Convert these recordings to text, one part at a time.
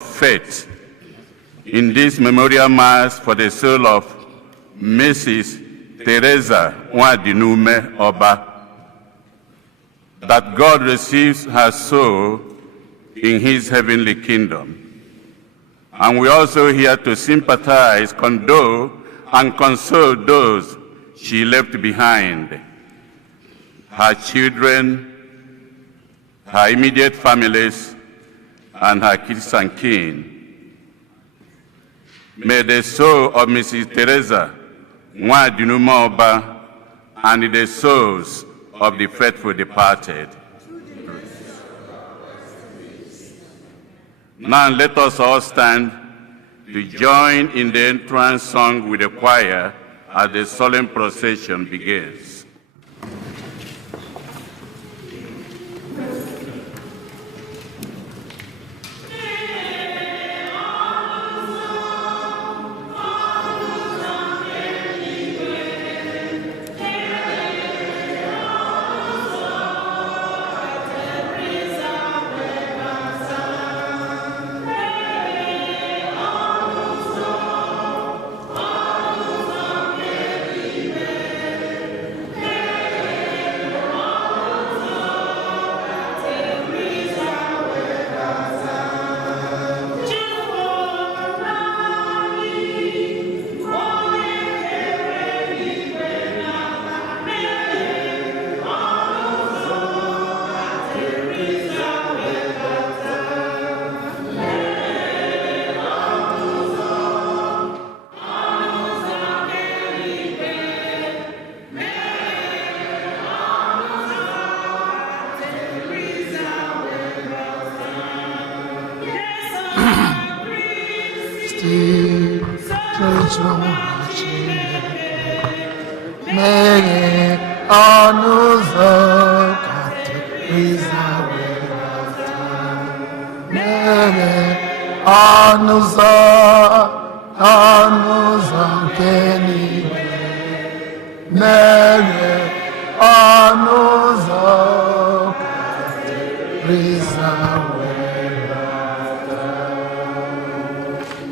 faith in this memorial mass for the soul of Mrs. Teresa Nwadinume Oba, that God receives her soul in his heavenly kingdom. And we're also here to sympathize, condole, and console those she left behind, her children, her immediate families, and her kids and kin. May the soul of Mrs. Teresa Nwadinume Oba and the souls of the faithful departed. Now let us all stand to join in the entrance song with the choir as the solemn procession begins.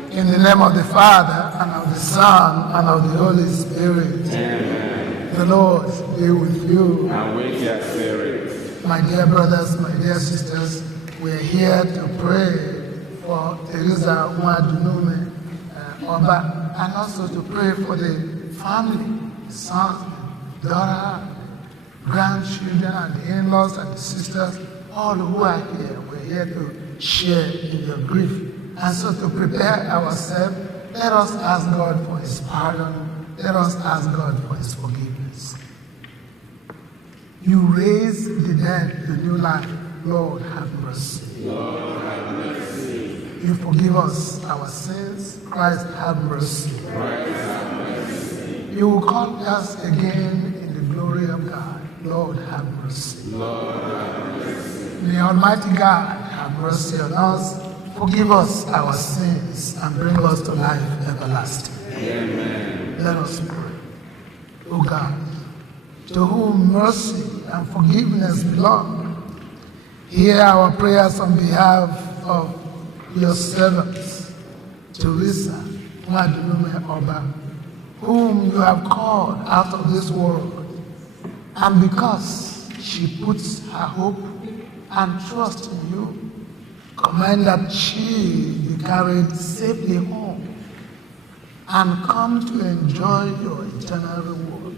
In the name of the Father, and of the Son, and of the Holy Spirit. Amen. The Lord be with you. And with your spirit. My dear brothers, my dear sisters, we are here to pray for Teresa Nwadinume Oba, and also to pray for the family, sons, daughter, grandchildren, and the in-laws and the sisters, all who are here. We're here to share in your grief. And so to prepare ourselves, let us ask God for his pardon. Let us ask God for his forgiveness. You raise the dead to new life. Lord, have mercy. Lord, have mercy. You forgive us our sins. Christ, have mercy. Christ, have mercy. You will call us again in the glory of God. Lord, have mercy. Lord, have mercy. May Almighty God have mercy on us, forgive us our sins, and bring us to life everlasting. Amen. Let us pray. O God, to whom mercy and forgiveness belong, hear our prayers on behalf of your servants, Teresa Nwadinume Oba, whom you have called out of this world, and because she puts her hope and trust in you, command that she be carried safely home and come to enjoy your eternal reward.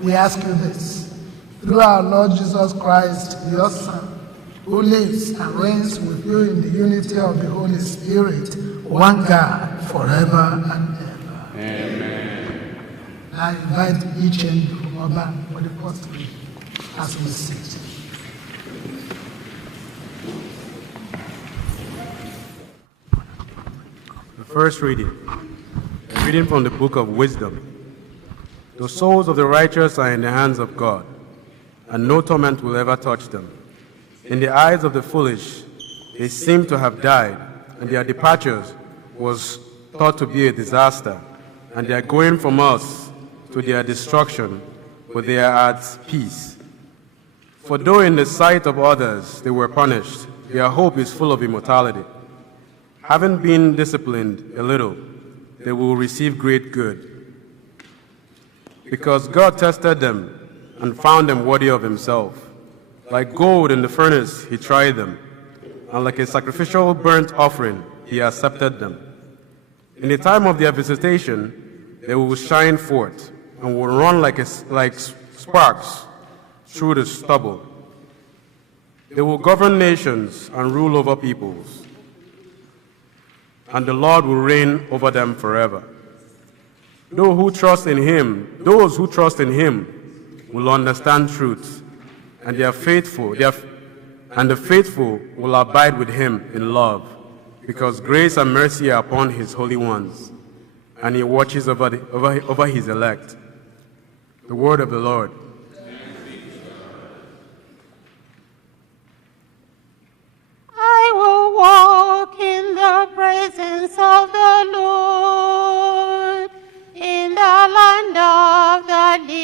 We ask you this through our Lord Jesus Christ, your Son, who lives and reigns with you in the unity of the Holy Spirit, one God, forever and ever. Amen. I invite each and every Oba for the first reading as we sit. First reading. A reading from the book of Wisdom. The souls of the righteous are in the hands of God, and no torment will ever touch them. In the eyes of the foolish, they seem to have died, and their departures was thought to be a disaster, and their going from us to their destruction, but they are at peace. For though in the sight of others they were punished, their hope is full of immortality. Having been disciplined a little, they will receive great good. Because God tested them and found them worthy of himself. Like gold in the furnace, he tried them, and like a sacrificial burnt offering, he accepted them. In the time of their visitation, they will shine forth and will run like sparks through the stubble. They will govern nations and rule over peoples, and the Lord will reign over them forever. Those who trust in him will understand truth, and the faithful will abide with him in love, because grace and mercy are upon his holy ones, and he watches over his elect. The word of the Lord. I will walk in the presence of the Lord in the land of the living.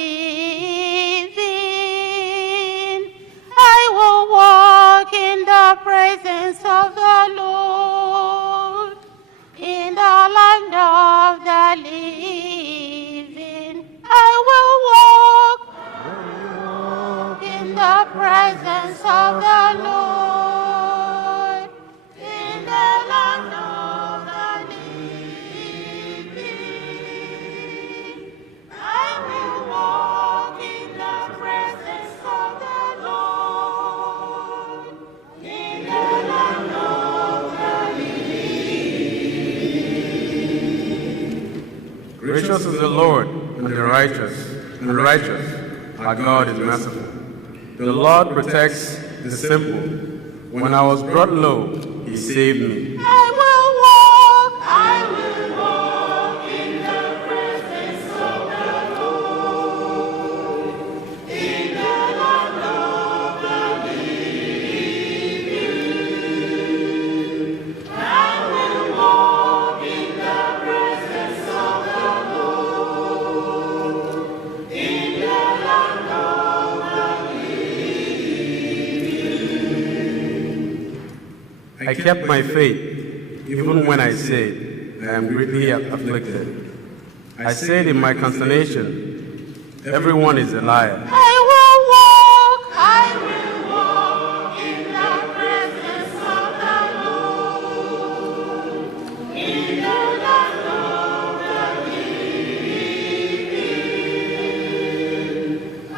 I will walk in the presence of the Lord in the land of the living. I will walk in the presence of the Lord in the land of the living. I will walk in the presence of the Lord in the land of the living. Gracious is the Lord, and righteous. Our God is merciful. The Lord protects the simple. When I was brought low, he saved me. I will walk in the presence of the Lord in the land of the living. I will walk in the presence of the Lord in the land of the living. I kept my faith, even when I said, I am greatly afflicted. I said in my consternation, everyone is a liar. I will walk in the presence of the Lord in the land of the living. I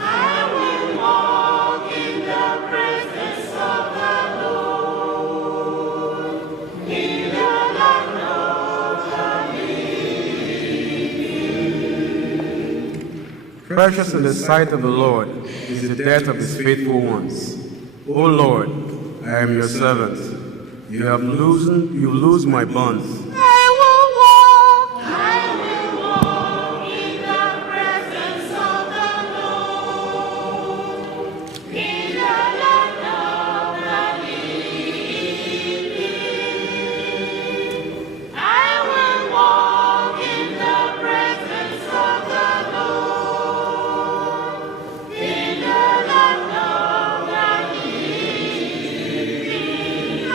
will walk in the presence of the Lord in the land of the living. Precious in the sight of the Lord is the death of his faithful ones. O Lord, I am your servant. You loosed my bonds. I will walk in the presence of the Lord in the land of the living. I will walk in the presence of the Lord in the land of the living. I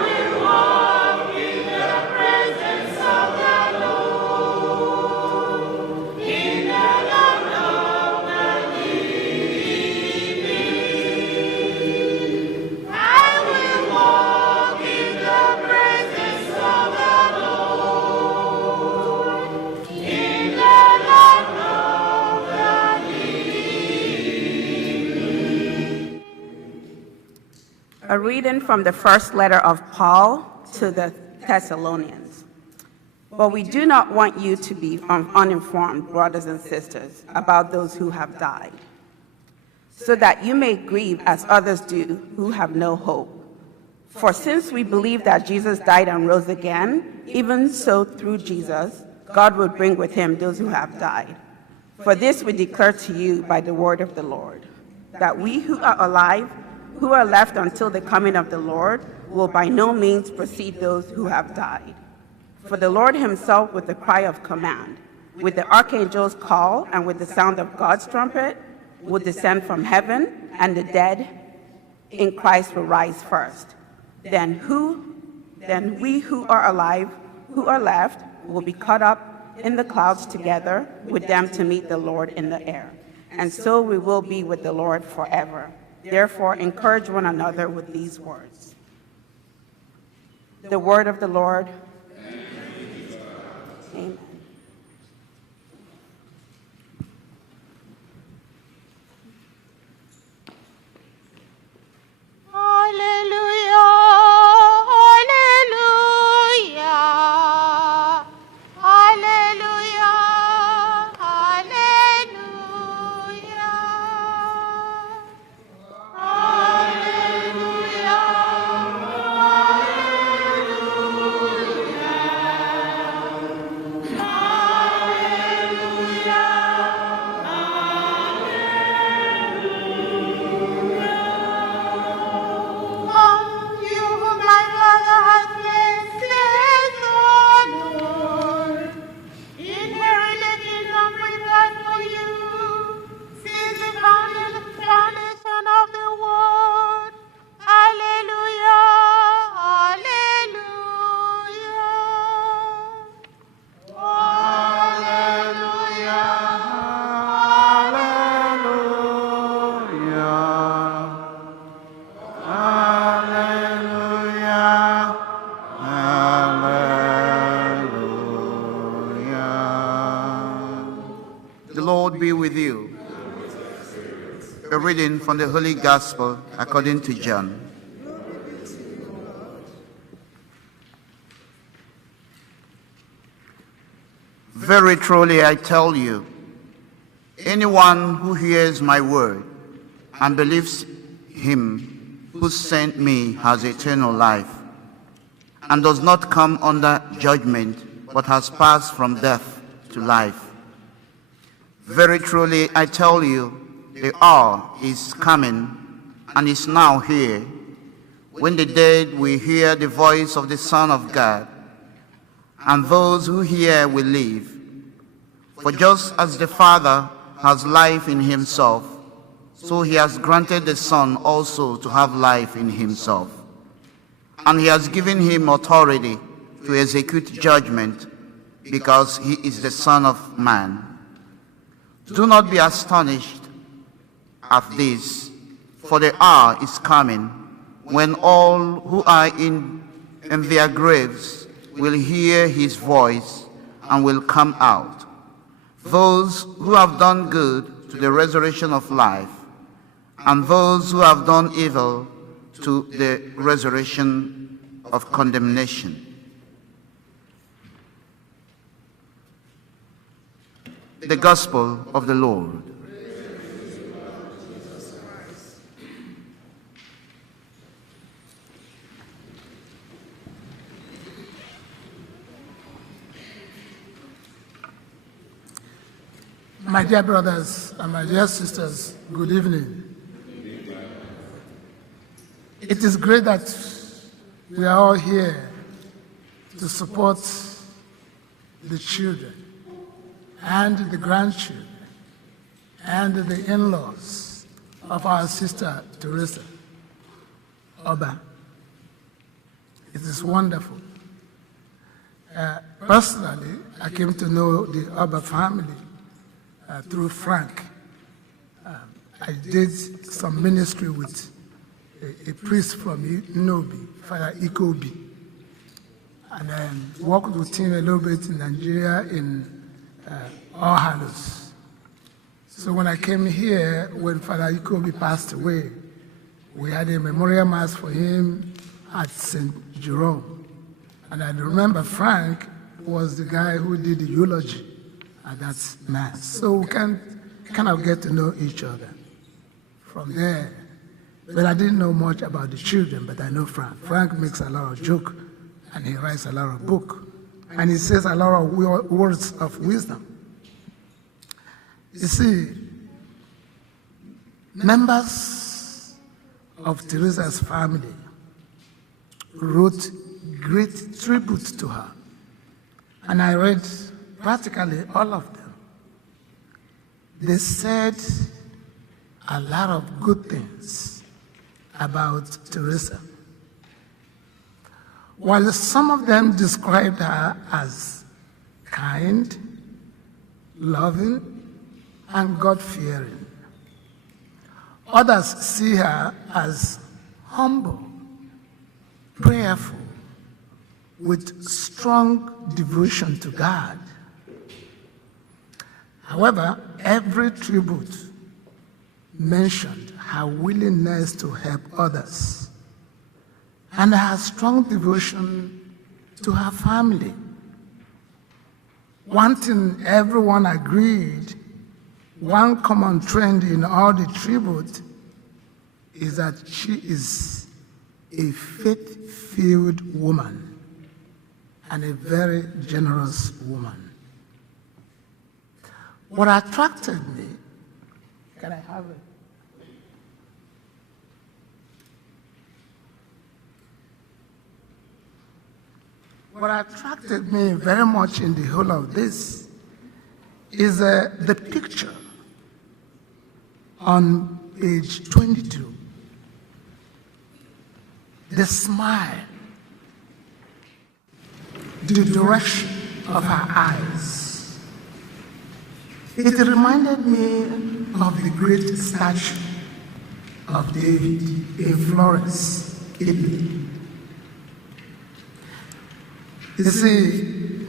will walk in the presence of the Lord in the land of the living. I will walk in the presence of the Lord in the land of the living. A reading from the first letter of Paul to the Thessalonians. But we do not want you to be uninformed, brothers and sisters, about those who have died, so that you may grieve as others do who have no hope. For since we believe that Jesus died and rose again, even so through Jesus, God will bring with him those who have died. For this we declare to you by the word of the Lord, that we who are alive, who are left until the coming of the Lord, will by no means precede those who have died. For the Lord himself, with the cry of command, with the archangel's call, and with the sound of God's trumpet, will descend from heaven, and the dead in Christ will rise first. Then we who are alive, who are left, will be caught up in the clouds together with them to meet the Lord in the air. And so we will be with the Lord forever. Therefore, encourage one another with these words. The word of the Lord. Amen. Hallelujah, hallelujah, hallelujah, hallelujah. You whom my Father has blessed, O Lord, inherit the kingdom prepared for you since the foundation of the world. Hallelujah, hallelujah, hallelujah. The Lord be with you. A reading from the Holy Gospel according to John. Very truly I tell you, anyone who hears my word and believes him who sent me has eternal life, and does not come under judgment, but has passed from death to life. Very truly I tell you, the hour is coming, and is now here, when the dead will hear the voice of the Son of God, and those who hear will live. For just as the Father has life in himself, so he has granted the Son also to have life in himself. And he has given him authority to execute judgment, because he is the Son of Man. Do not be astonished at this, for the hour is coming when all who are in their graves will hear his voice and will come out. Those who have done good to the resurrection of life, and those who have done evil to the resurrection of condemnation. The Gospel of the Lord. My dear brothers and my dear sisters, good evening. It is great that we are all here to support the children and the grandchildren and the in-laws of our sister Teresa Oba. It is wonderful. Personally, I came to know the Oba family through Frank. I did some ministry with a priest from Nobi, Father Ikobi, and then worked with him a little bit in Nigeria in All Hallows. So when I came here, when Father Ikobi passed away, we had a memorial mass for him at St. Jerome. And I remember Frank was the guy who did the eulogy at that mass. So we can kind of get to know each other from there. But I didn't know much about the children, but I know Frank. Frank makes a lot of joke, and he writes a lot of book, and he says a lot of words of wisdom. You see, members of Teresa's family wrote great tribute to her, and I read practically all of them. They said a lot of good things about Teresa. while some of them described her as kind, loving, and God-fearing. Others see her as humble, prayerful, with strong devotion to God. However, every tribute mentioned her willingness to help others and her strong devotion to her family. One thing everyone agreed, one common trend in all the tributes, is that she is a faith-filled woman and a very generous woman. What attracted me, can I have it? What attracted me very much in the whole of this is the picture on page 22. The smile, the direction of her eyes. It reminded me of the great statue of David in Florence, Italy. You see,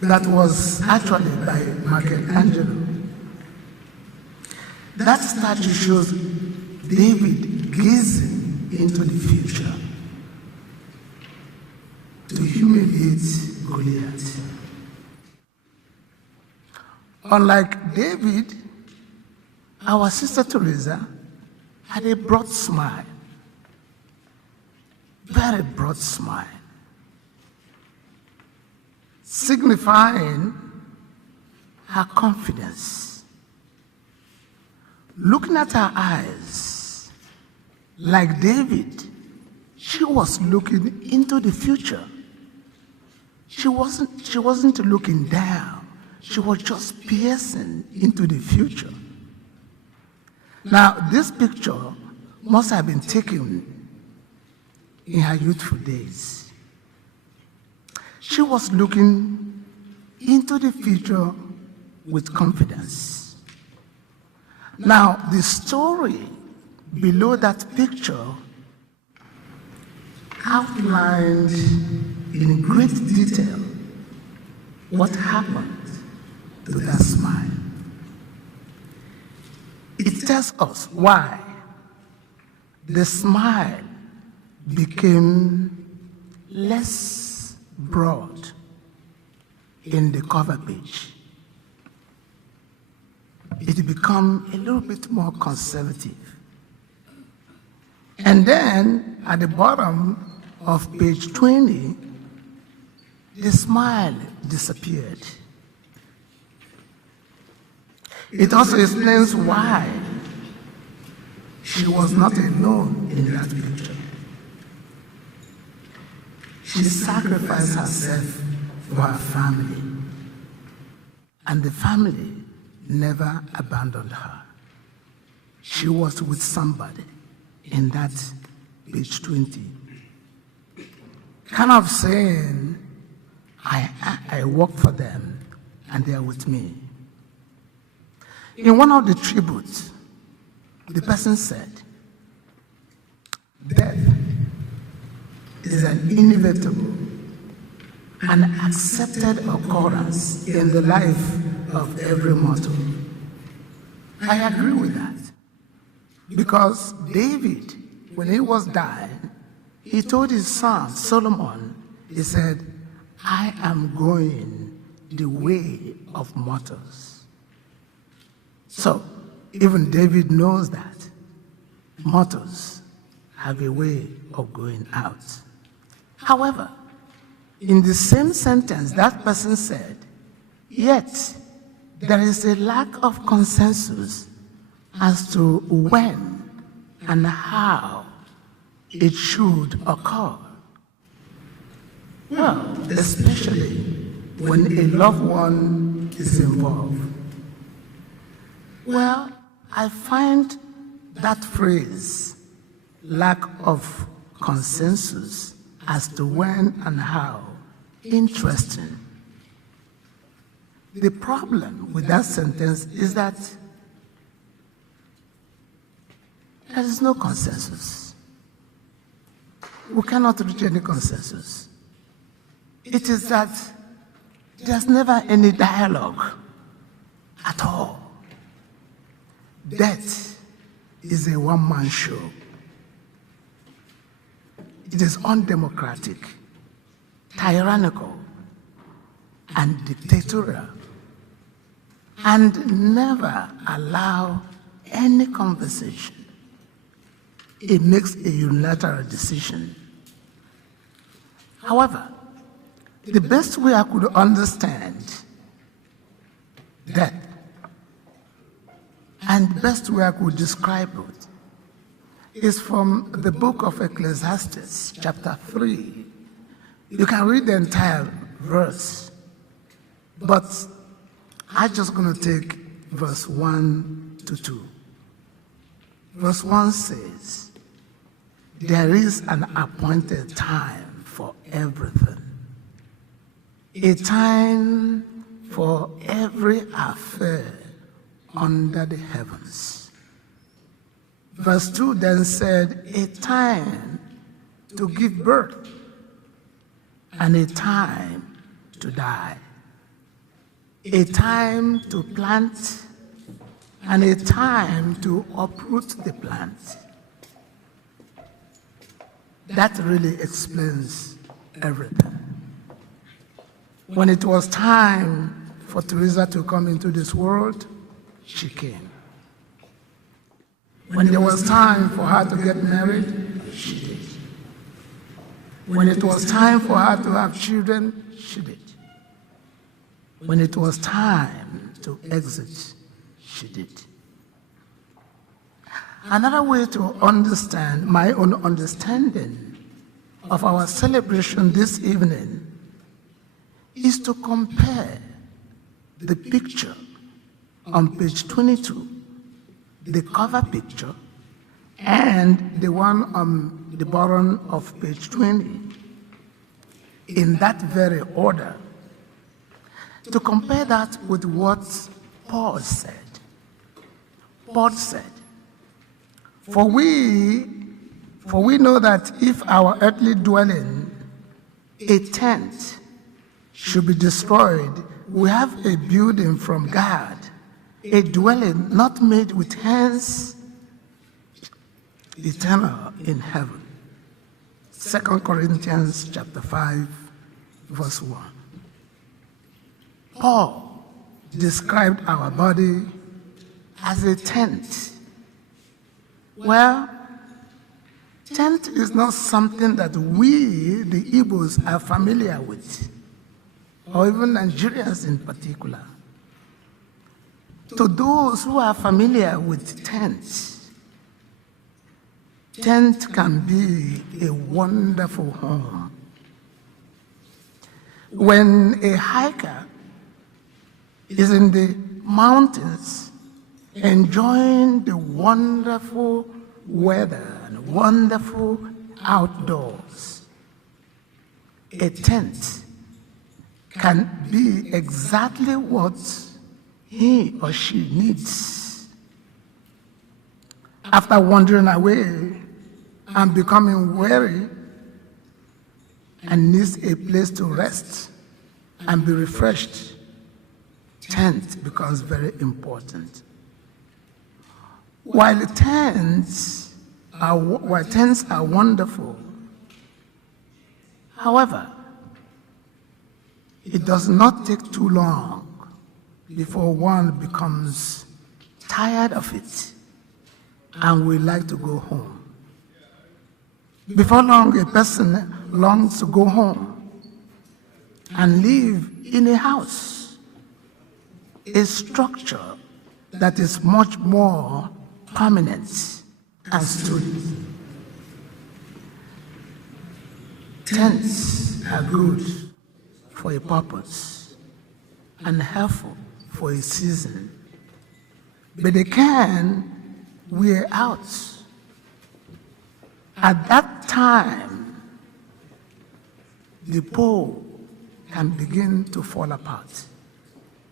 that was actually by Michelangelo. That statue shows David gazing into the future to humiliate Goliath. Unlike David, our Sister Teresa had a broad smile, very broad smile, signifying her confidence. Looking at her eyes, like David, she was looking into the future. She wasn't looking down. She was just piercing into the future. Now, this picture must have been taken in her youthful days. She was looking into the future with confidence. Now, the story below that picture outlined in great detail what happened to that smile. It tells us why the smile became less broad in the cover page. It became a little bit more conservative. And then at the bottom of page 20, the smile disappeared. It also explains why she was not alone in that picture. She sacrificed herself for her family, and the family never abandoned her. She was with somebody in that page 20. Kind of saying, I work for them and they are with me. In one of the tributes, the person said, death is an inevitable and accepted occurrence in the life of every mortal. I agree with that. Because David, when he was dying, he told his son, Solomon, he said, I am going the way of mortals. So, even David knows that mortals have a way of going out. However, in the same sentence, that person said, yet there is a lack of consensus as to when and how it should occur. Well, especially when a loved one is involved. Well, I find that phrase, lack of consensus as to when and how. Interesting. The problem with that sentence is that there is no consensus. We cannot reach any consensus. It is that there's never any dialogue at all. Death is a one-man show. It is undemocratic, tyrannical, and dictatorial, and never allow any conversation. It makes a unilateral decision. However, the best way I could understand that, and the best way I could describe it, is from the book of Ecclesiastes, chapter 3. You can read the entire verse, but I'm just going to take verse 1 to 2. Verse 1 says, "There is an appointed time for everything, a time for every affair under the heavens." Verse 2 then said, "A time to give birth and a time to die, a time to plant and a time to uproot the plant." That really explains everything. When it was time for Teresa to come into this world, she came. When there was time for her to get married, she did. When it was time for her to have children, she did. When it was time to exit, she did. Another way to understand my own understanding of our celebration this evening is to compare the picture on page 22, the cover picture, and the one on the bottom of page 20, in that very order, to compare that with what Paul said. Paul said, For we know that if our earthly dwelling, a tent, should be destroyed, we have a building from God, a dwelling not made with hands, eternal in heaven. 2 Corinthians chapter 5, verse 1. Paul described our body as a tent. Well, tent is not something that we, the Igbos, are familiar with, or even Nigerians in particular. To those who are familiar with tents, tent can be a wonderful home. When a hiker is in the mountains enjoying the wonderful weather and wonderful outdoors, a tent can be exactly what he or she needs. After wandering away and becoming weary and needs a place to rest and be refreshed, tent becomes very important. While tents are wonderful, however, it does not take too long before one becomes tired of it and would like to go home. Before long, a person longs to go home and live in a house, a structure that is much more permanent and sturdy. Tents are good for a purpose and helpful for a season, but they can wear out. At that time, the pole can begin to fall apart.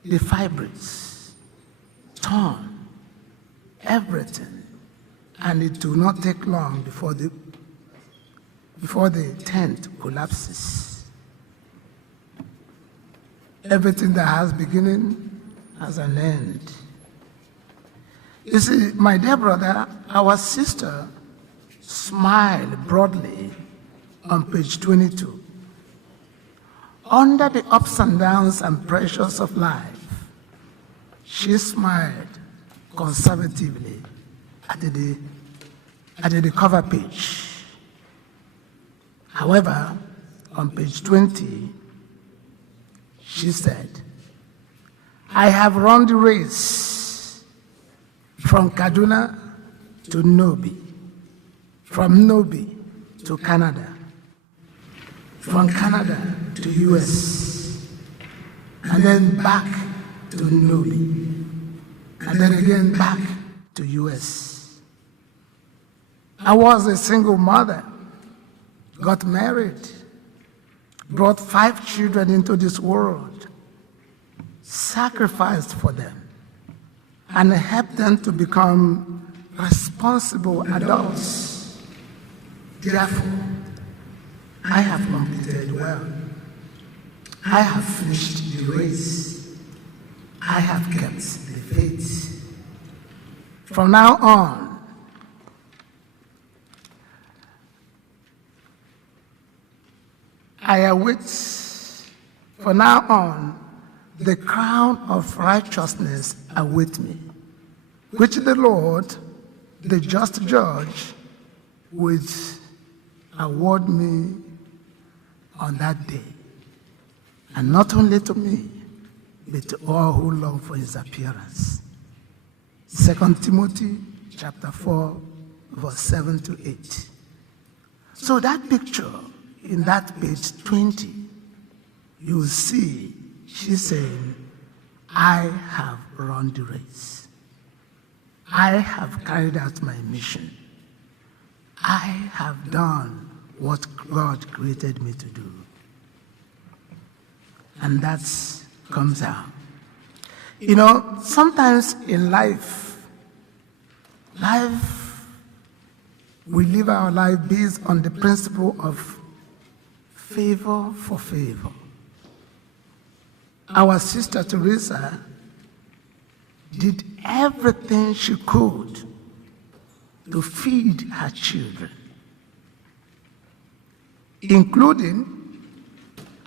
The fabrics, torn, everything. And it will not take long before the tent collapses. Everything that has beginning has an end. You see, my dear brother, our sister smiled broadly on page 22. Under the ups and downs and pressures of life, she smiled conservatively at the cover page. However, on page 20, she said, I have run the race from Kaduna to Nobi, from Nobi to Canada, from Canada to US, and then back to Nobi, and then again back to US. I was a single mother, got married, brought 5 children into this world, sacrificed for them, and helped them to become responsible adults. Therefore, I have completed well. I have finished the race. I have kept the faith. From now on, I await, from now on, the crown of righteousness awaits me, which the Lord, the just judge, will award me on that day. And not only to me, but to all who long for his appearance. 2 Timothy chapter 4, verse 7 to 8. So that picture in that page 20, you will see she's saying, I have run the race. I have carried out my mission. I have done what God created me to do. And that comes out. You know, sometimes in life, we live our life based on the principle of favor for favor. Our sister Teresa did everything she could to feed her children, including,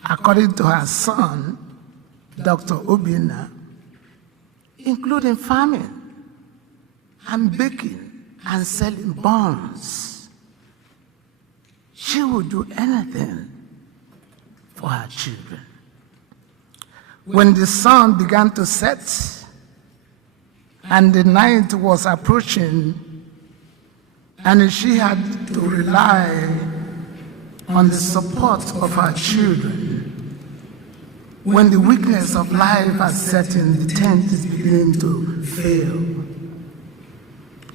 according to her son, Dr. Obinna, including farming and baking and selling buns. She would do anything for her children. When the sun began to set and the night was approaching, and she had to rely on the support of her children, when the weakness of life has set in, the tent is beginning to fail,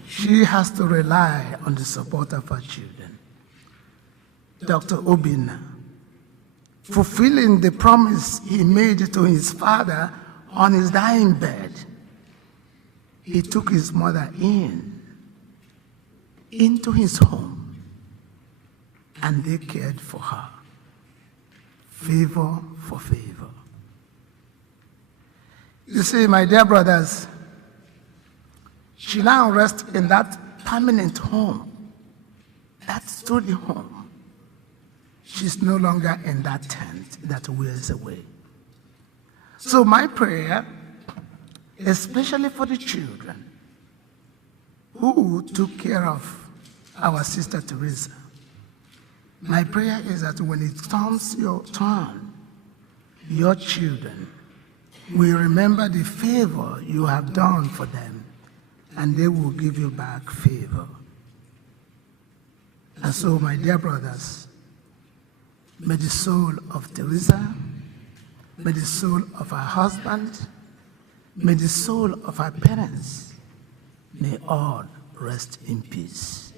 she has to rely on the support of her children. Dr. Obinna, fulfilling the promise he made to his father on his dying bed, he took his mother into his home, and they cared for her. Favor for favor. You see, my dear brothers, she now rests in that permanent home, that studio home. She's no longer in that tent that wears away. So my prayer, especially for the children who took care of our sister Teresa, my prayer is that when it comes your turn, your children will remember the favor you have done for them, and they will give you back favor. And so, my dear brothers, may the soul of Teresa, may the soul of her husband, may the soul of her parents, may all rest in peace.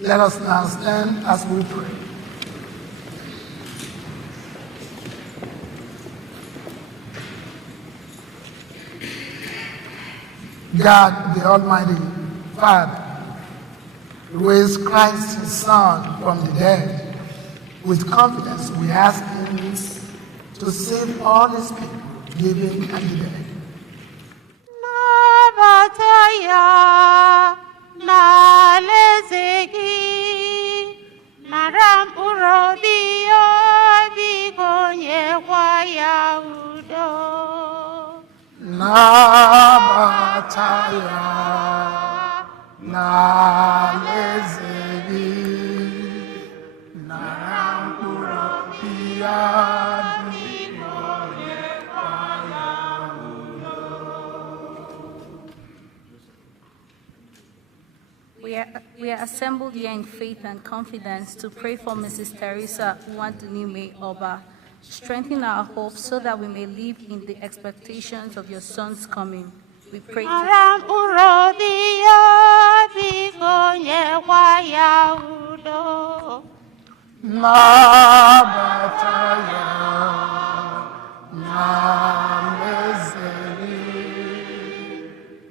Let us now stand as we pray. God, the Almighty Father, raised Christ, his Son, from the dead. With confidence, we ask him to save all his people, living and the dead. Nabataya, nalezeki, naram urobio, bigonye kwaya udo. Nabataya, nalezegi, narampuropia, We are assembled here in faith and confidence to pray for Mrs. Teresa Nwadunime Oba. Strengthen our hope so that we may live in the expectations of your son's coming. We pray Naram urobio, bigonye kwaya udo. Nabataya, nalezegi,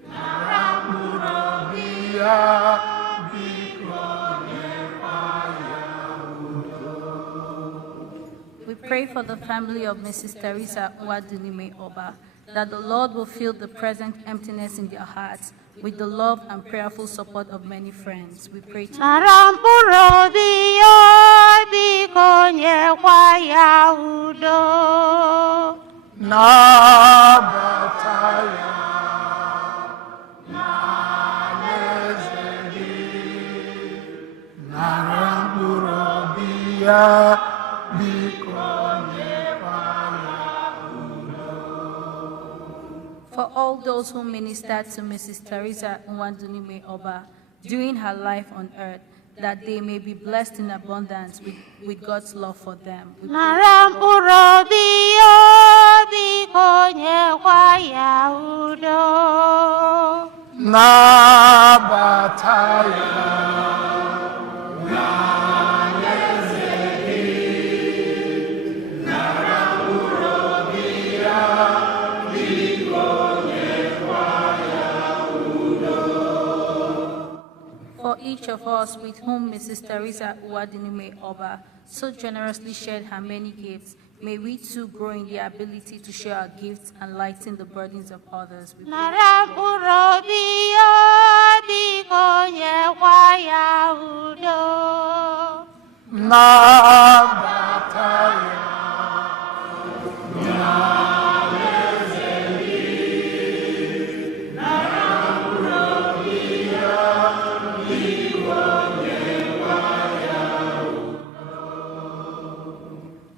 naramurabia, We pray for the family of Mrs. Teresa Nwadunime Oba, that the Lord will fill the present emptiness in their hearts with the love and prayerful support of many friends. We pray to Naram urobio, bigonye kwaya udo. Nabataya, nalezegi, naramurabia, for all those who ministered to Mrs. Teresa Nwadunime Oba during her life on earth, that they may be blessed in abundance with God's love for them. We pray Naram urobio, bigonye kwaya udo. Nabataya, for each of us with whom Mrs. Teresa Nwadunime Oba so generously shared her many gifts, may we too grow in the ability to share our gifts and lighten the burdens of others. We pray Naram urobio, bigonye kwaya udo. Nabataya,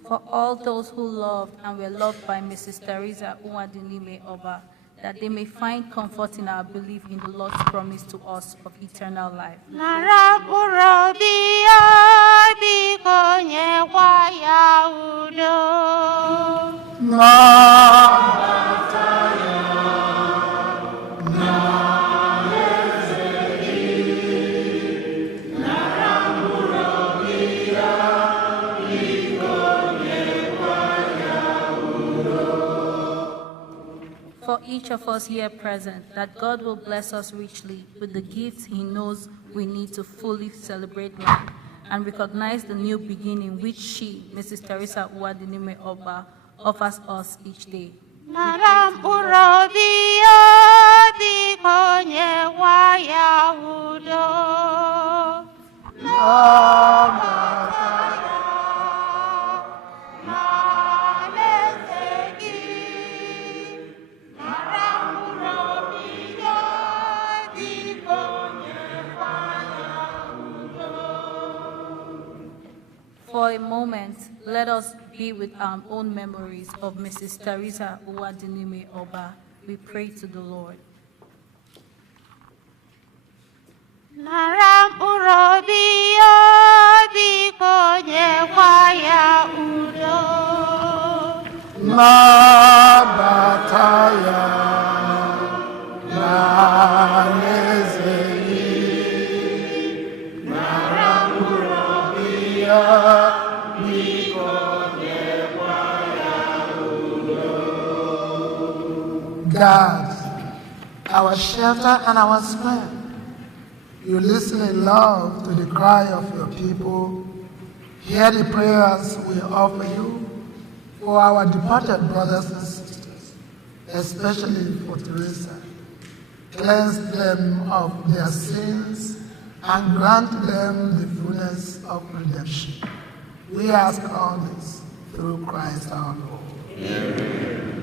for all those who loved and were loved by Mrs. Teresa Nwadunime Oba, that they may find comfort in our belief in the Lord's promise to us of eternal life. Naram urobio, bigonye kwaya udo. Nabataya, For each of us here present, that God will bless us richly with the gifts He knows we need to fully celebrate life and recognize the new beginning which she, Mrs. Teresa Nwadunime Oba, offers us each day. Naram urobio, bigonye kwaya udo. For a moment, let us be with our own memories of Mrs. Teresa Nwadunime Oba. We pray to the Lord. Naram urobio, bigonye kwaya udo. Nabataya, nalezegi, our shelter and our strength. You listen in love to the cry of your people. Hear the prayers we offer you for our departed brothers and sisters, especially for Teresa. Cleanse them of their sins and grant them the fullness of redemption. We ask all this through Christ our Lord. Amen.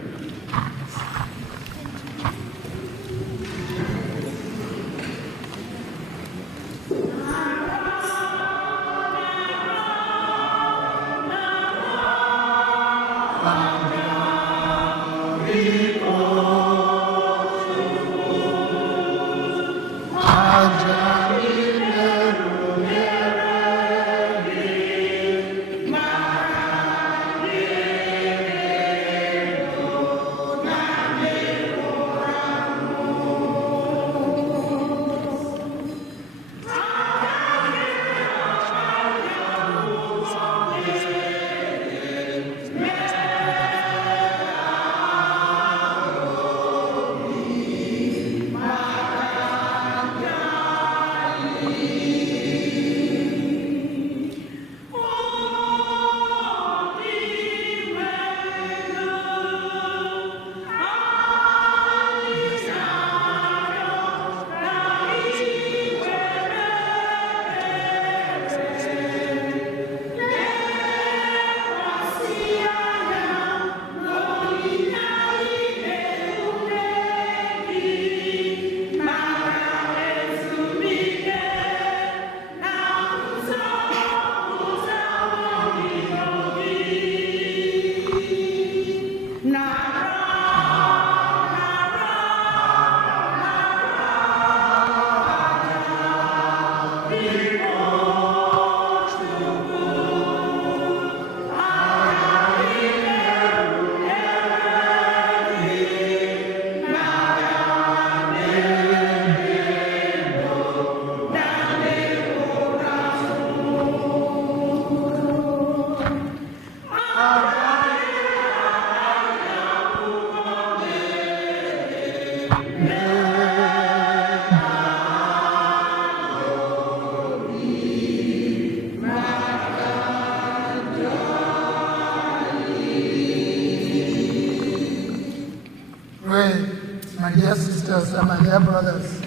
And my dear brothers,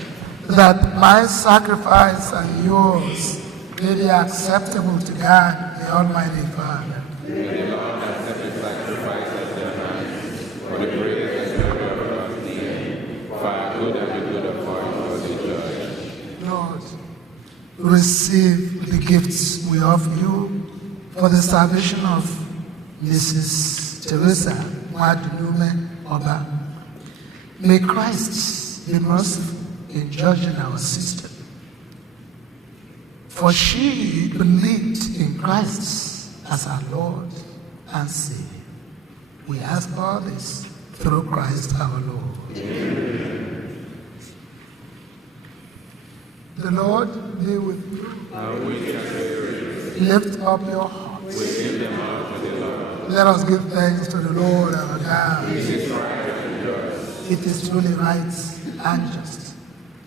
that my sacrifice and yours may be acceptable to God, the Almighty Father. May the Lord accept the sacrifice of their hands for the praise and glory of the name, for our good and the good of all for the joy. Lord, receive the gifts we offer you for the salvation of Mrs. Teresa Mwadunume Oba. May Christ be merciful in judging our sister, for she believed in Christ as our Lord and Savior. We ask all this through Christ our Lord. Amen. The Lord be with you. Lift up your hearts. Let us give thanks to the Lord our God. It is truly right and just,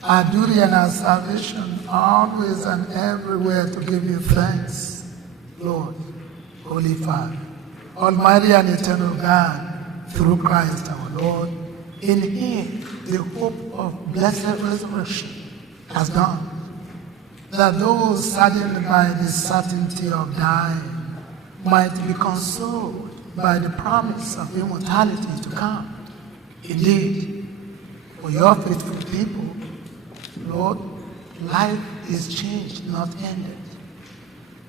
our duty and our salvation, always and everywhere to give you thanks, Lord, Holy Father, Almighty and eternal God, through Christ our Lord. In Him, the hope of blessed resurrection has done, that those saddened by the certainty of dying might be consoled by the promise of immortality to come. Indeed, for your faithful people, Lord, life is changed, not ended.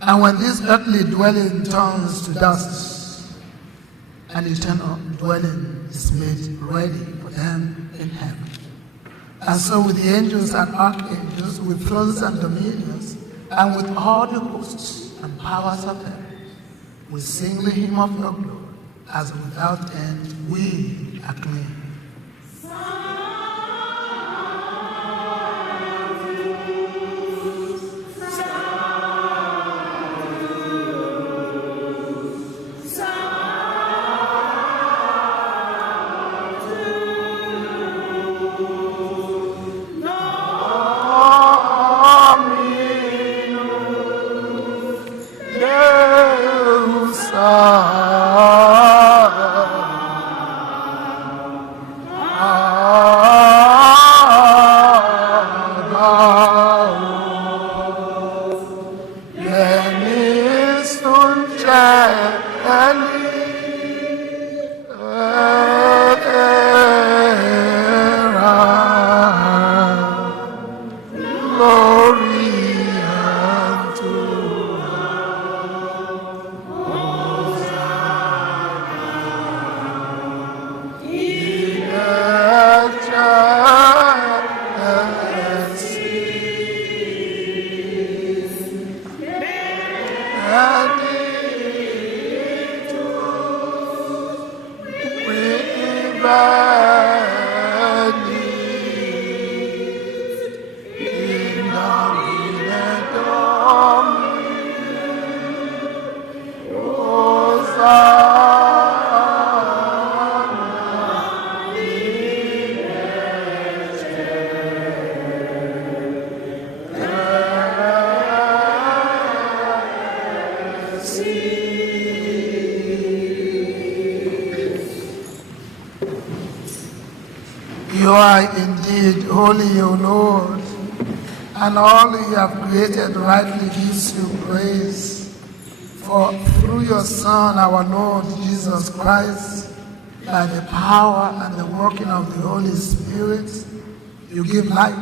And when this earthly dwelling turns to dust, an eternal dwelling is made ready for them in heaven. And so with the angels and archangels, with thrones and dominions, and with all the hosts and powers of heaven, we sing the hymn of your glory, as without end we acclaim. You are indeed holy, O Lord, and all you have created rightly gives you praise. For through your Son, our Lord Jesus Christ, by the power and the working of the Holy Spirit, you give life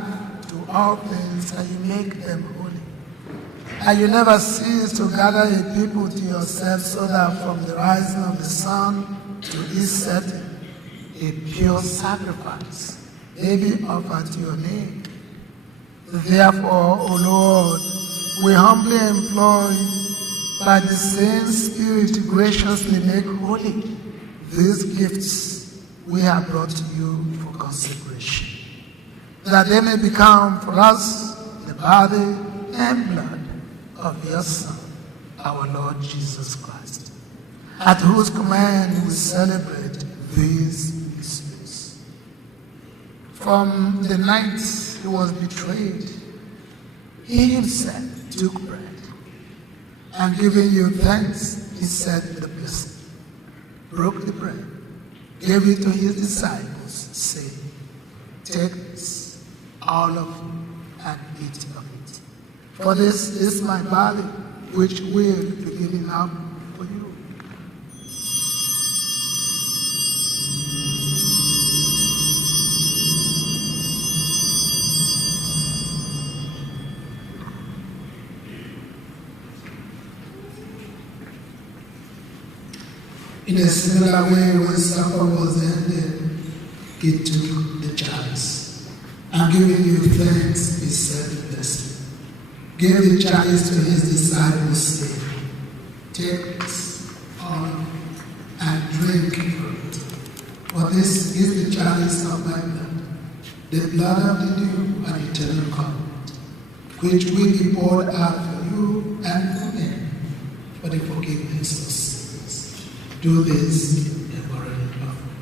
to all things and you make them holy. And you never cease to gather a people to yourself, so that from the rising of the sun to its setting, a pure sacrifice may be offered to your name. Therefore, O Lord, we humbly implore you, by the same Spirit, to graciously make holy these gifts we have brought to you for consecration, that they may become for us the body and blood of your Son, our Lord Jesus Christ, at whose command we celebrate these mysteries. From the night he was betrayed, he himself took bread, and giving you thanks, he said the blessing, broke the bread, gave it to his disciples, saying, "Take this, all of you, and eat of it. For this is my body, which will be given up for you." In a similar way, when supper was ended, he took the chalice, and giving you thanks, he said the blessing, gave the chalice to his disciples, saying, "Take this, all, and drink from it. For this is the chalice of my blood, the blood of the new and eternal covenant, which will be poured out for you and for them for the forgiveness of sins. Do this in memory of me."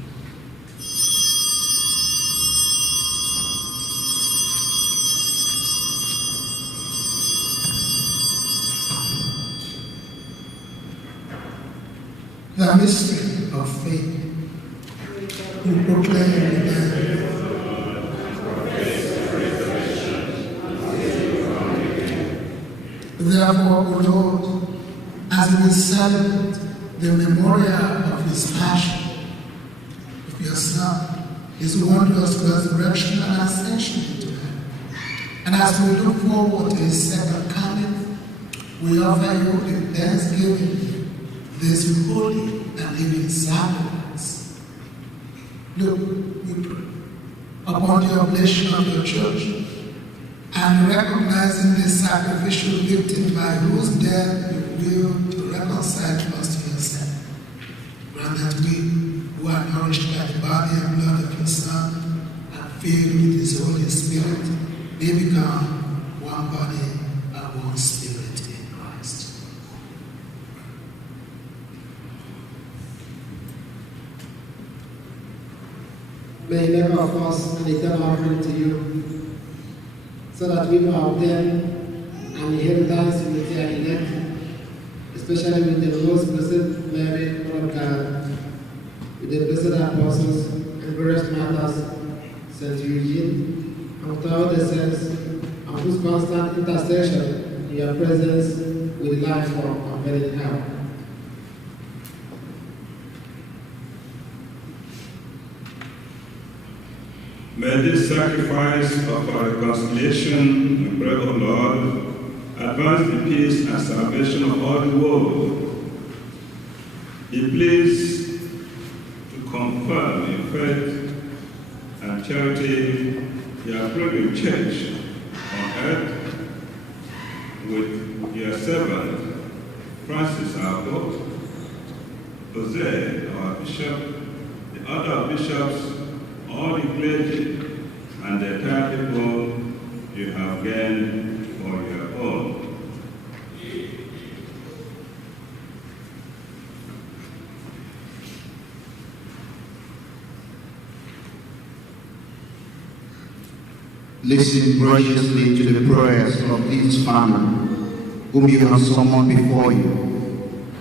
The mystery of faith. We proclaim the death. Therefore, O Lord, as we celebrate the memorial of his passion, of your Son, his wondrous resurrection and ascension into heaven, and as we look forward to his second coming, we offer you in thanksgiving this holy and living sacrifice. Look, we pray, upon the oblation of your church, and recognizing this sacrificial victim by whose death you will to reconcile us to yourself. Grant that we, who are nourished by the body and blood of your Son, and filled with his Holy Spirit, may become one body and one spirit in Christ. May he never of us an eternal offering to you, so that we may obtain an inheritance with your elect, especially with the most blessed Mary, Mother of God, with the blessed apostles and glorious martyrs, St. Eugene, and with all the saints, and and whose constant intercession in your presence we rely for unfailing help. May this sacrifice of our reconciliation and prayer, O Lord, advance the peace and salvation of all the world. Be pleased to confirm in faith and charity your approving church on earth with your servant, Francis our Pope, Jose our Bishop, the other bishops, all the clergy, and the entire people you have gained for your own. Listen graciously to the prayers of this family, whom you have summoned before you.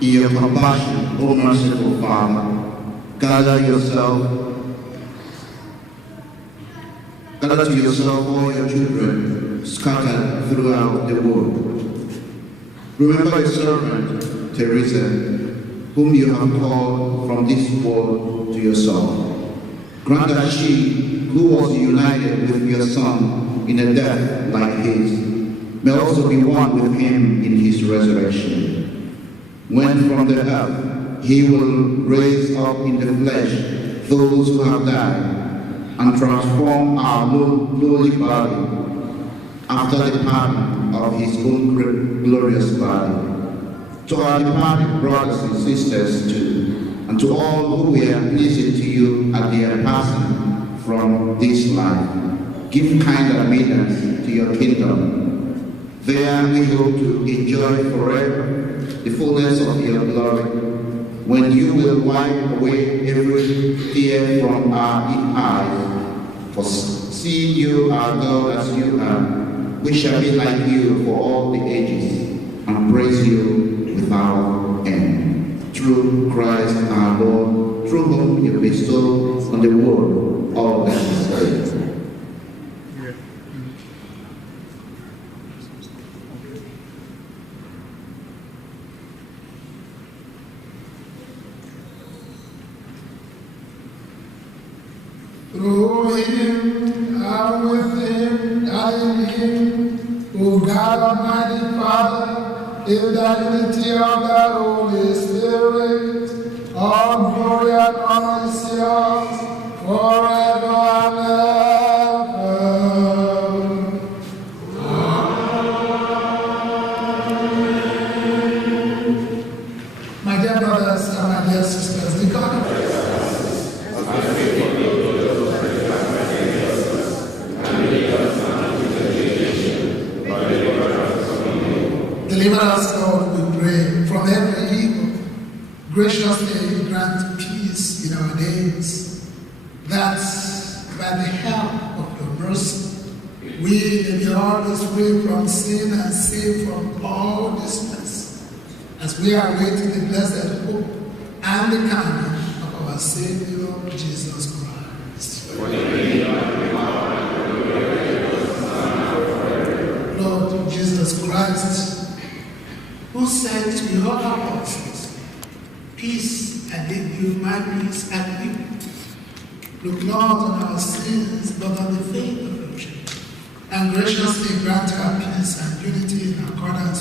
In your compassion, O merciful Father, gather to yourself all your children scattered throughout the world. Remember your servant, Teresa, whom you have called from this world to yourself. Grant that she, who was united with your Son in a death like his, may also be one with him in his resurrection. When from the earth he will raise up in the flesh those who have died, and transform our lowly body after the pattern of his own glorious body. To our departed brothers and sisters too, and to all who were pleasing to you at their passing from this life, give kind admittance to your kingdom. There we hope to enjoy forever the fullness of your glory, when you will wipe away every tear from our eyes. For seeing you, our God, as you are, we shall be like you for all the ages, and praise you without end. Through Christ our Lord, through whom you bestow on the world all that is good. Through him, and with him, and in him, O God Almighty Father, in the unity of the Holy Spirit, all glory and honor is yours, forever and ever. Amen. My dear brothers and my dear sisters, the God of deliver us, Lord, we pray, from every evil. Graciously grant peace in our days, that by the help of your mercy, we may be always free from sin and safe from all distress, as we are waiting the blessed hope and the coming of our Savior, Jesus Christ. Lord Jesus Christ, who said to your apostles, "Peace I leave you, my peace I leave you," look not on our sins, but on the faith of your church, and graciously grant her peace and unity in accordance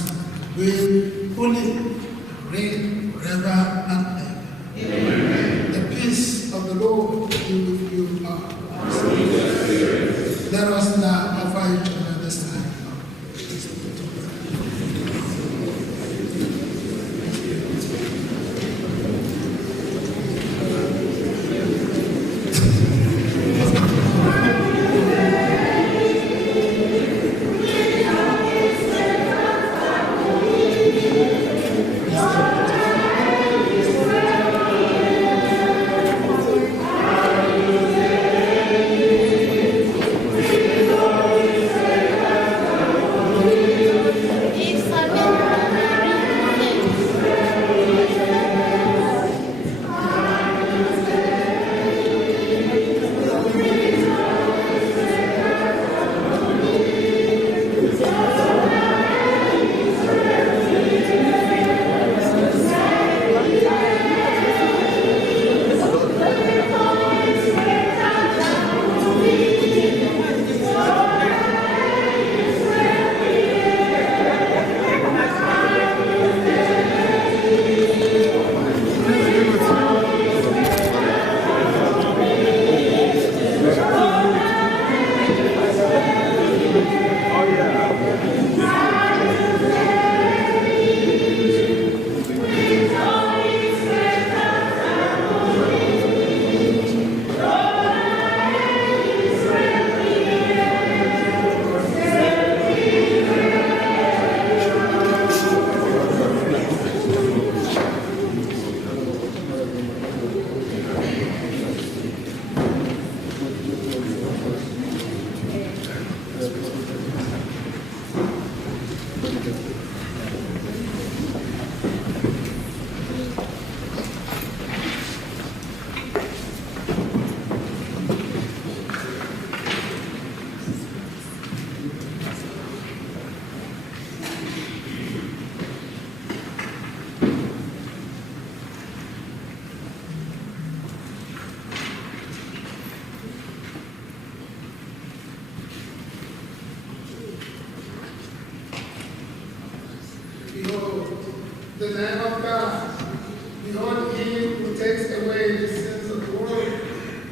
with who live and reign forever and ever. Amen. The peace of the Lord be with you all. Let us now offer each other the sign. Behold, the Lamb of God. Behold him who takes away the sins of the world.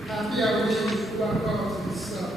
Happy are we who are called to his son.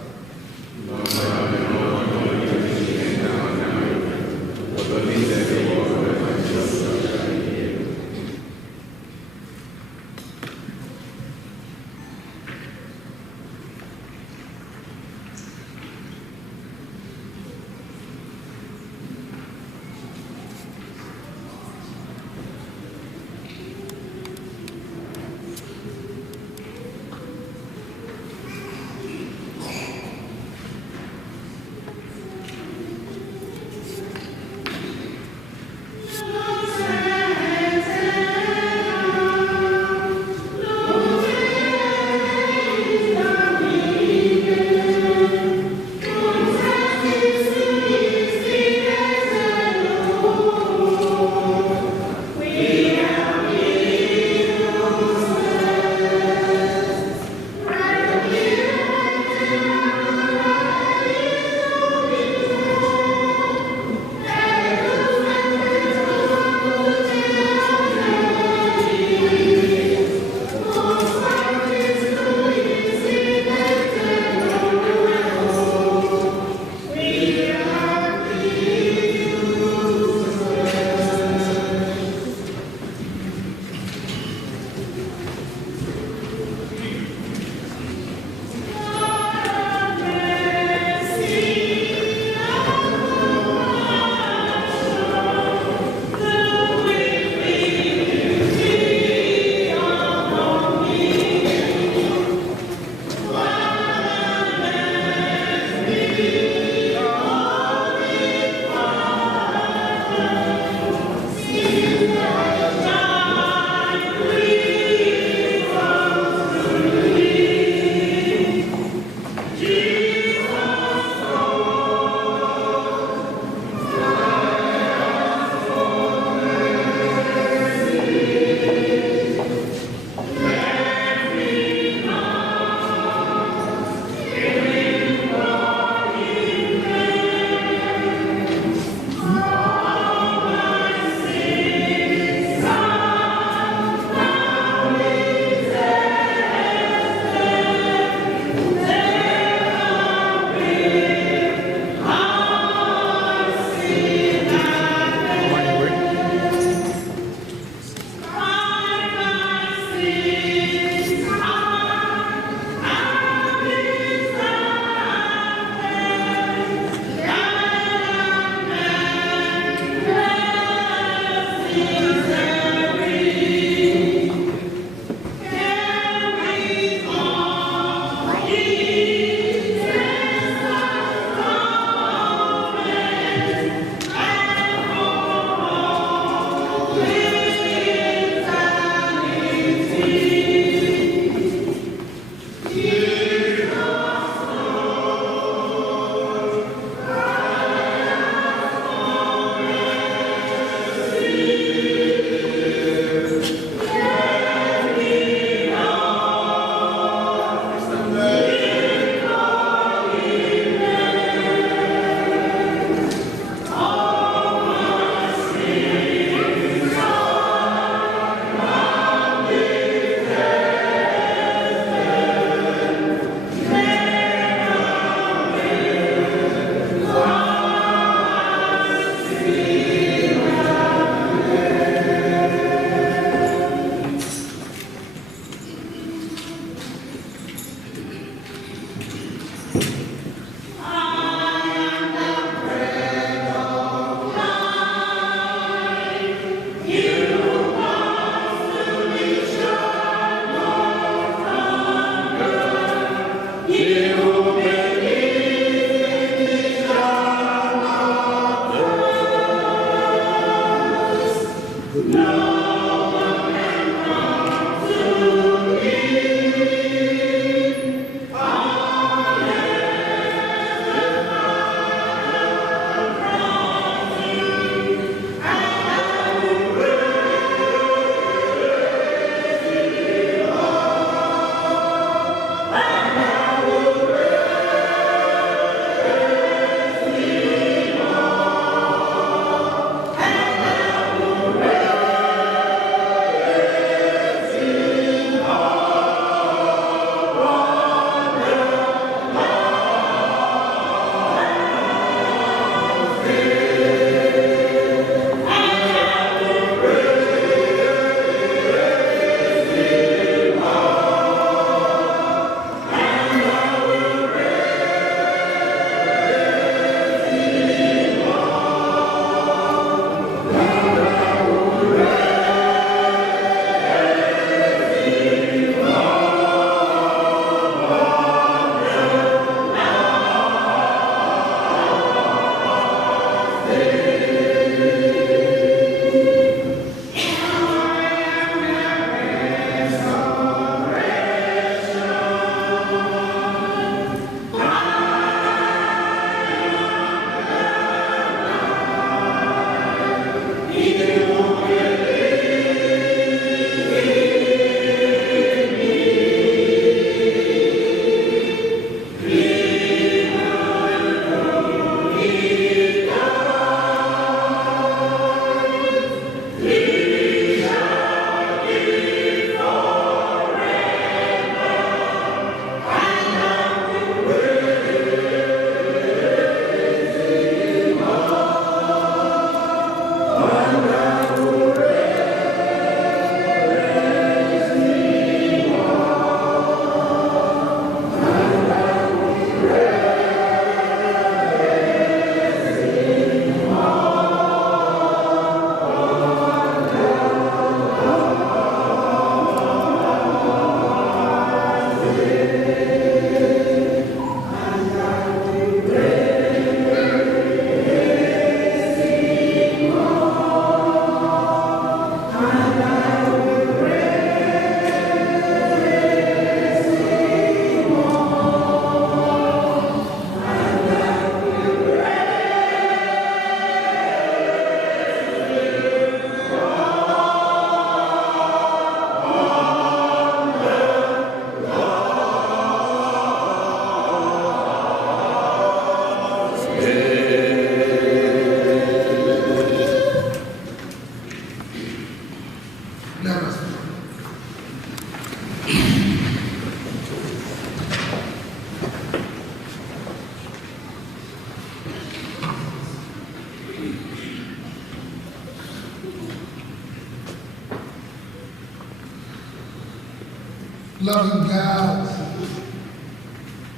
Loving God,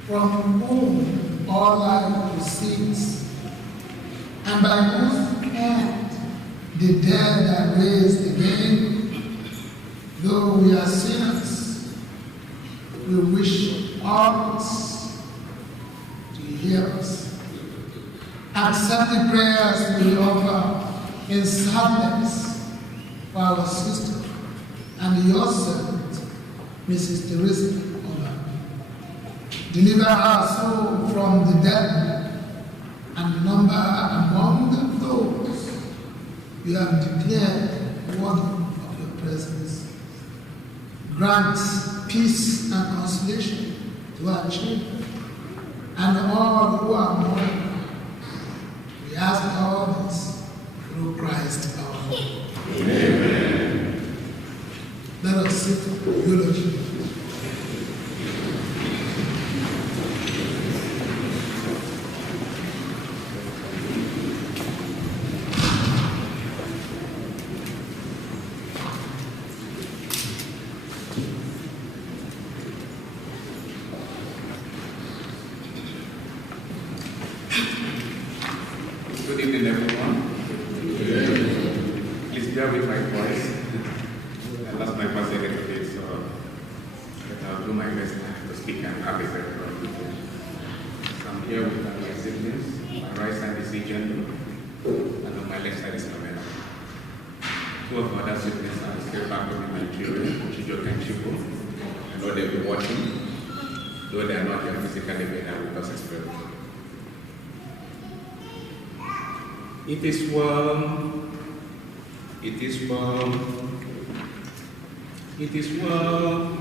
from whom all life proceeds, and by whose hand the dead are raised again, though we are sinners, we wish always to hear us. Accept the prayers we offer in sadness for our sister and your servant, Mrs. Teresa Ola. Deliver her soul from the dead and number her among those you have declared worthy of your presence. Grant peace and consolation to our children and all who are mourning. We ask all this through Christ our Lord. Amen. Let us sit for eulogy. Good evening, everyone. Please bear with my voice. I lost my voice a little bit, so but I'll do my best to speak and have a very good weekend. So I'm here with my siblings. My right side is Eugene, and on my left side is Pamela. Two of our children, children. I know they'll be watching, though they are not here physically, but they are with us spiritually. It is well, it is well, it is well,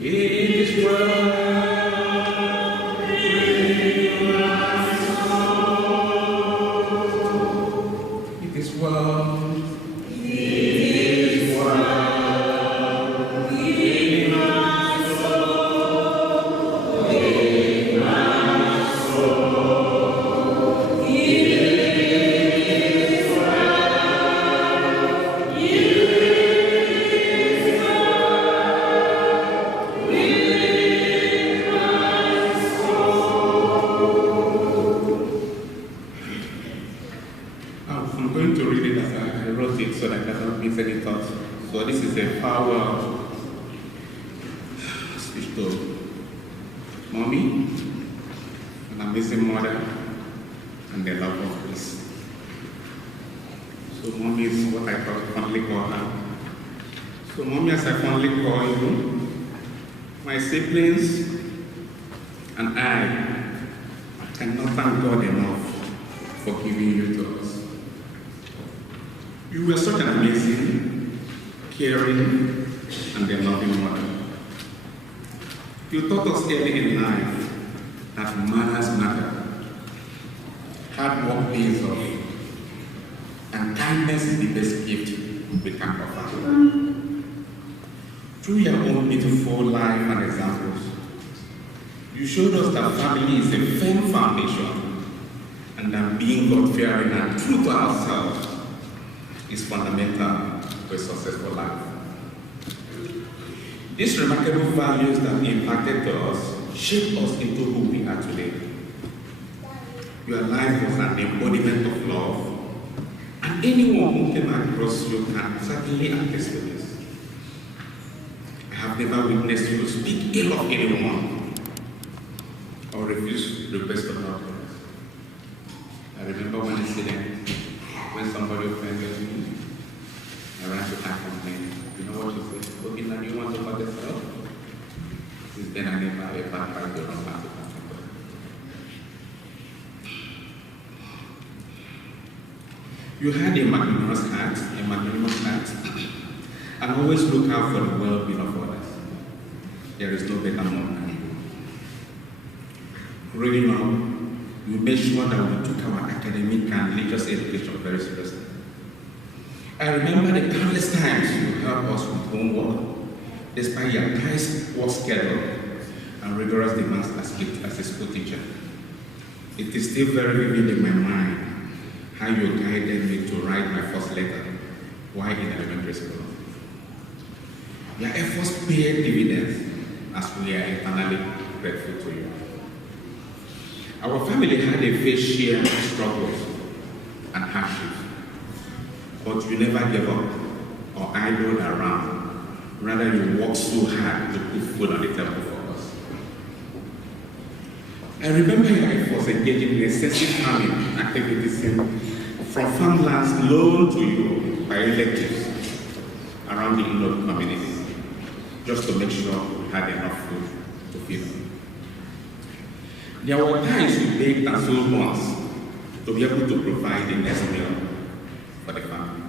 it is well. So this is a power speech to mommy, an amazing mother, and the love of Christ. So mommy is what I fondly call her. So mommy, as I fondly call you, my siblings and I cannot thank God enough for giving you to us. You were such an amazing, caring, and a loving mother. You taught us early in life that manners matter, hard work pays off, and kindness is the best gift we can offer. Through your own beautiful life and examples, you showed us that family is a firm foundation, and that being God-fearing and true to ourselves is fundamental to a successful life. These remarkable values that impacted to us shaped us into who we are today. Your life was an embodiment of love, and anyone who came across you can certainly attest to this. I have never witnessed you speak ill of anyone or refuse request of love. I remember one incident when somebody offended me. I ran to her complaint. You know what she said? Obina, do you want to hurt yourself? Since then I never ever tried to run back to her. You had a magnanimous heart, and always look out for the well-being of others. There is no better mom than you. Growing up, we made sure that we took our academic and religious education very seriously. I remember the countless times you helped us with homework, despite your tight work schedule and rigorous demands as a school teacher. It is still very vivid in my mind how you guided me to write my first letter while in elementary school. Your efforts paid dividends as we are eternally grateful to you. Our family had a fair share of struggles and hardships, but you never gave up or idled around. Rather, you worked so hard to put food on the table for us. I remember your efforts engaging in excessive farming activities from farmlands loaned to you by relatives around the Indo community, just to make sure we had enough food to feed them. There were times you baked and sold buns to be able to provide the next meal for the family.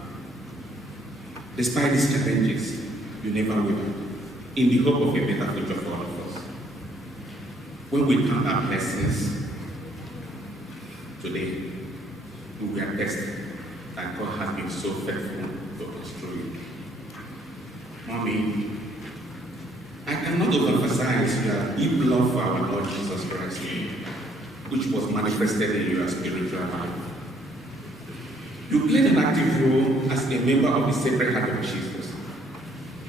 Despite these challenges, you never wavered in the hope of a better future for all of us. When we count our blessings today, we are tested that God has been so faithful to us through you. Mommy, I cannot overemphasize your deep love for our Lord Jesus Christ, which was manifested in your spiritual life. You played an active role as a member of the Sacred Heart of Jesus,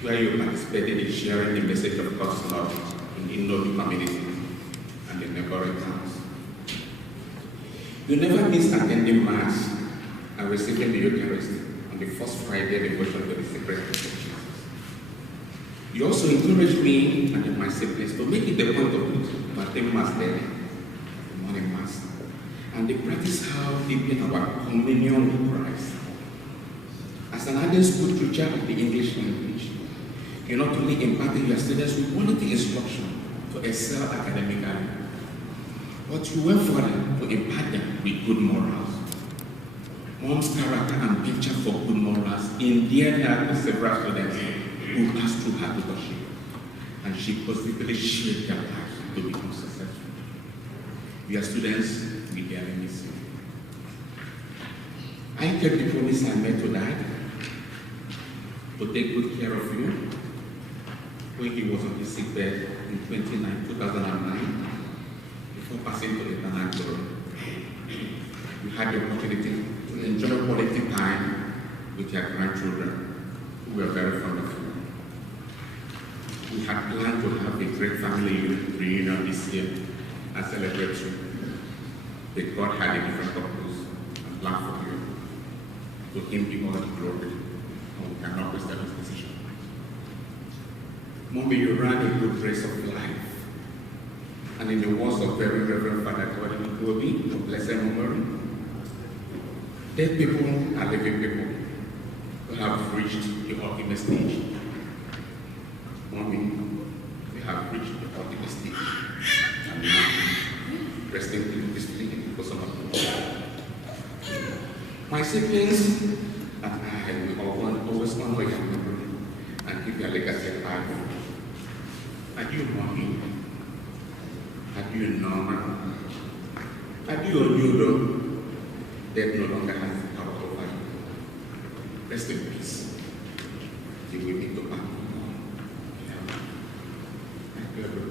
where you participated in sharing the message of God's love in the Indo community and the neighboring towns. You never missed attending Mass and receiving the Eucharist on the first Friday devotion to the Sacred Heart of Jesus. You also encouraged me and my siblings to make it a point of attending Mass daily, the morning Mass, and they practice how deep in our communion with Christ. As an ardent school teacher of the English language, you not only imparted your students with quality instruction to excel academically, but you went further to impart them with good morals. Mom's character and picture for good morals endeared her to several students who passed through her tutorship, and she positively shaped their lives to become successful. Your students will dearly miss you. I kept the promise I made to Dad to take good care of you when he was on his sick bed in 2009, before passing to eternal glory. You had the opportunity to enjoy quality time with your grandchildren, who were very fond of you. We had planned to have a great family reunion this year and celebrate you. But God had a different purpose and plan for you. To Him be all the glory, and we cannot question His decision. Mommy, you ran a good race of life. And in the words of very Reverend Father Gordon Gobi, of blessed memory, dead people are living people who have reached the ultimate stage. Mommy, we have reached the ultimate stage. And now, resting peacefully in the bosom of God. My siblings and I will always honor your memory and keep your legacy alive. And you, Mommy, and you, Norma, and you, Onudo, death no longer has the power over you. Rest in peace. Till we meet to back. Thank you, everyone.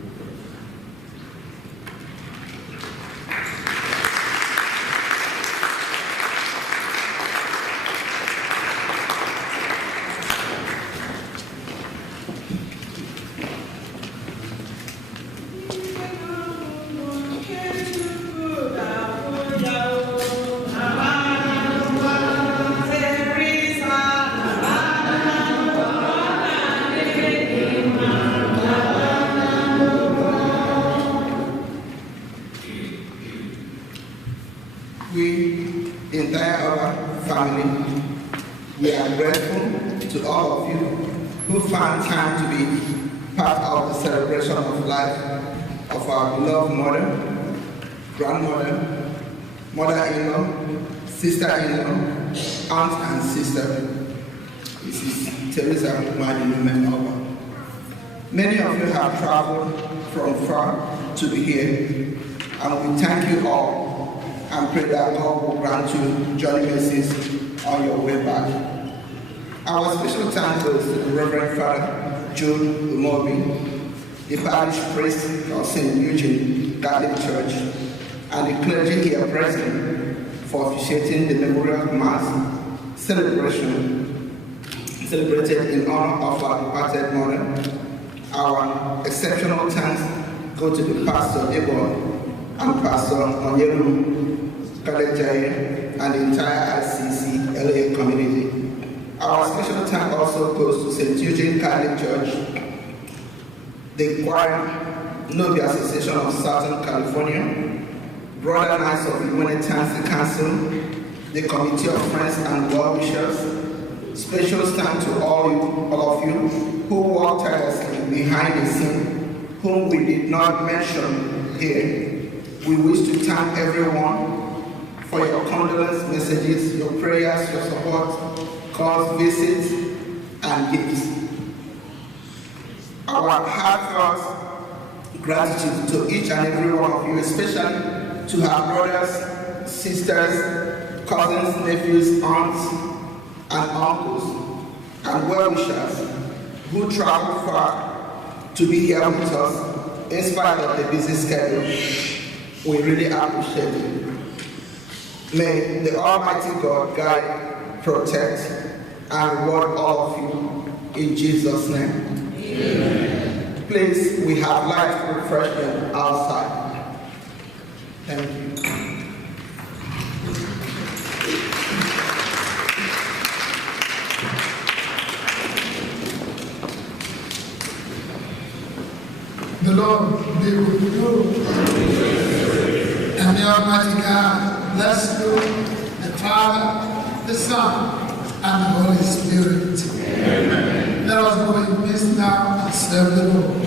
Grandmother, mother-in-law, sister-in-law, aunt and sister. Mrs. Teresa Madilume. Many of you have traveled from far to be here, and we thank you all and pray that God will grant you journey mercies on your way back. Our special thanks goes to the Reverend Father Jude Umobi, the parish priest of St. Eugene Catholic Church, and the clergy here present for officiating the memorial mass celebration celebrated in honor of our departed mother. Our exceptional thanks go to the Pastor Ebon and Pastor Onyelu Kalejai and the entire ICC LA community. Our special thank also goes to St. Eugene Catholic Church, the Choir, Noble Association of Southern California, Brother Knights of Humanitarian Council, the Committee of Friends and Well-Wishers. Special thanks to all of you who worked tirelessly behind the scene, whom we did not mention here. We wish to thank everyone for your condolence messages, your prayers, your support, calls, visits, and gifts. Our heartfelt gratitude to each and every one of you, especially to our brothers, sisters, cousins, nephews, aunts, and uncles, and well-wishers who traveled far to be here with us in spite of the busy schedule. We really appreciate it. May the Almighty God guide, protect, and reward all of you in Jesus' name. Amen. Please, we have light refreshment outside. Thank you. The Lord be with you. And the Almighty God bless you, the Father, the Son, and the Holy Spirit. Amen. Let us go in peace now and serve the Lord.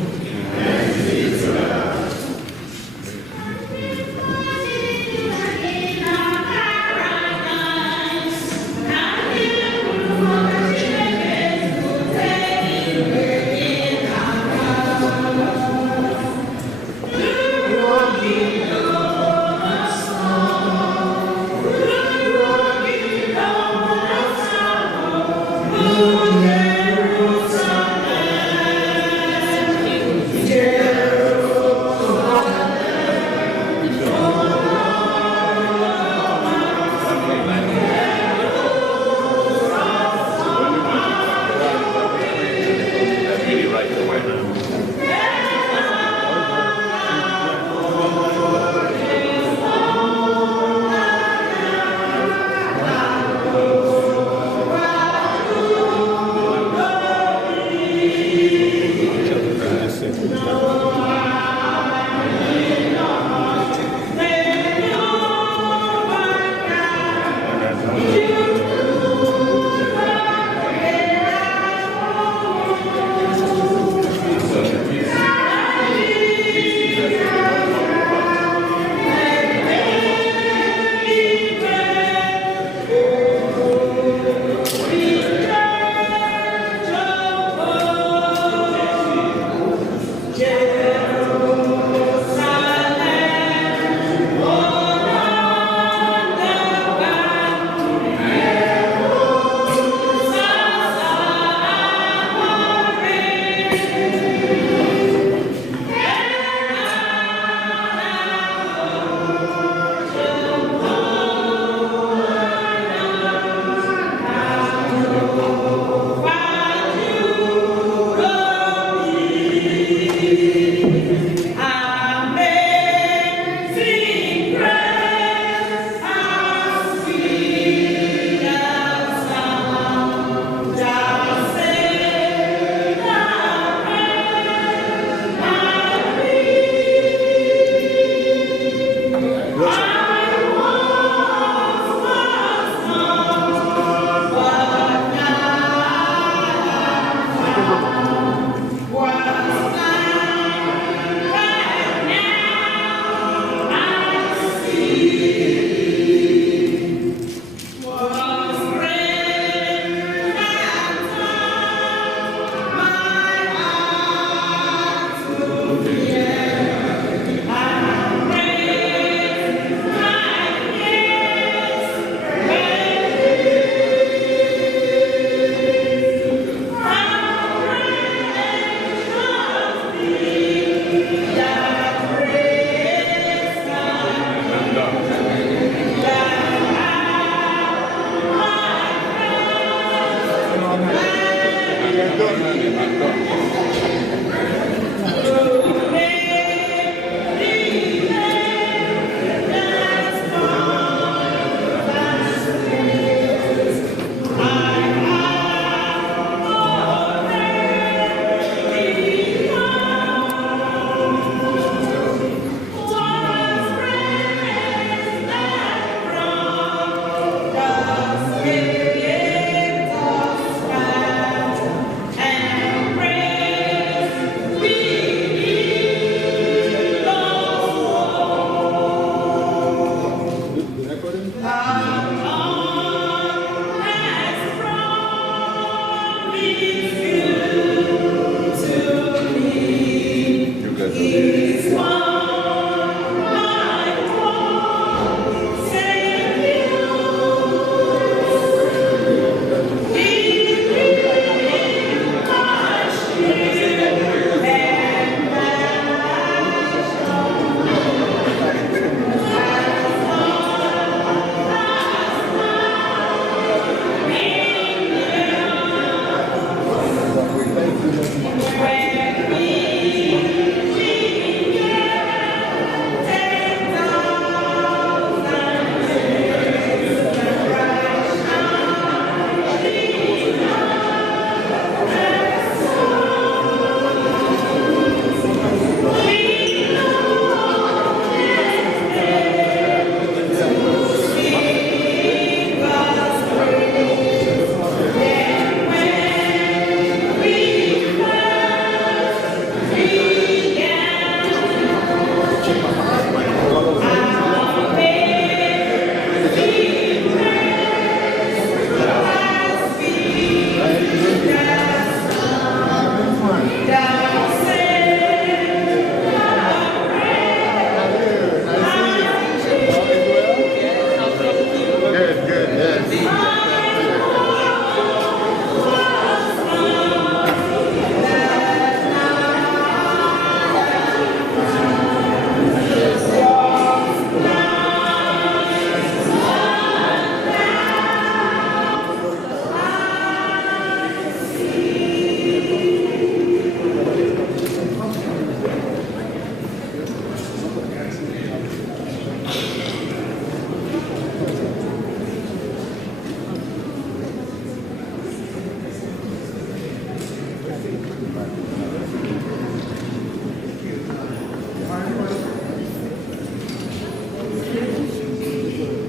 Gracias.